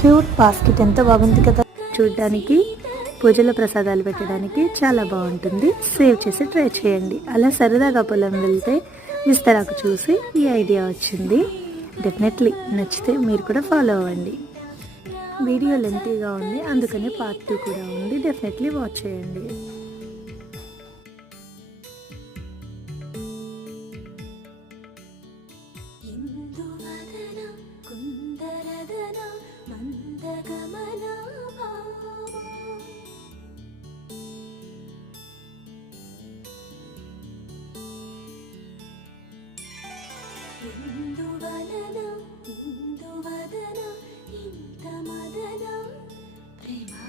Cute basket ఎంత బాగుంది కదా. చూడడానికి పూజల ప్రసాదాలు పెట్టడానికి చాలా బాగుంటుంది. సేవ్ చేసి ట్రై చేయండి. అలా సరదాగా పొలం వెళ్తే విస్తరాకు చూసి ఈ ఐడియా వచ్చింది. డెఫినెట్లీ నచ్చితే మీరు కూడా ఫాలో అవ్వండి. వీడియో లెంతీగా ఉంది అందుకని పార్ట్ టూ కూడా ఉంది. డెఫినెట్లీ వాచ్ చేయండి. ఇందు ఇంత మదన ప్రేమ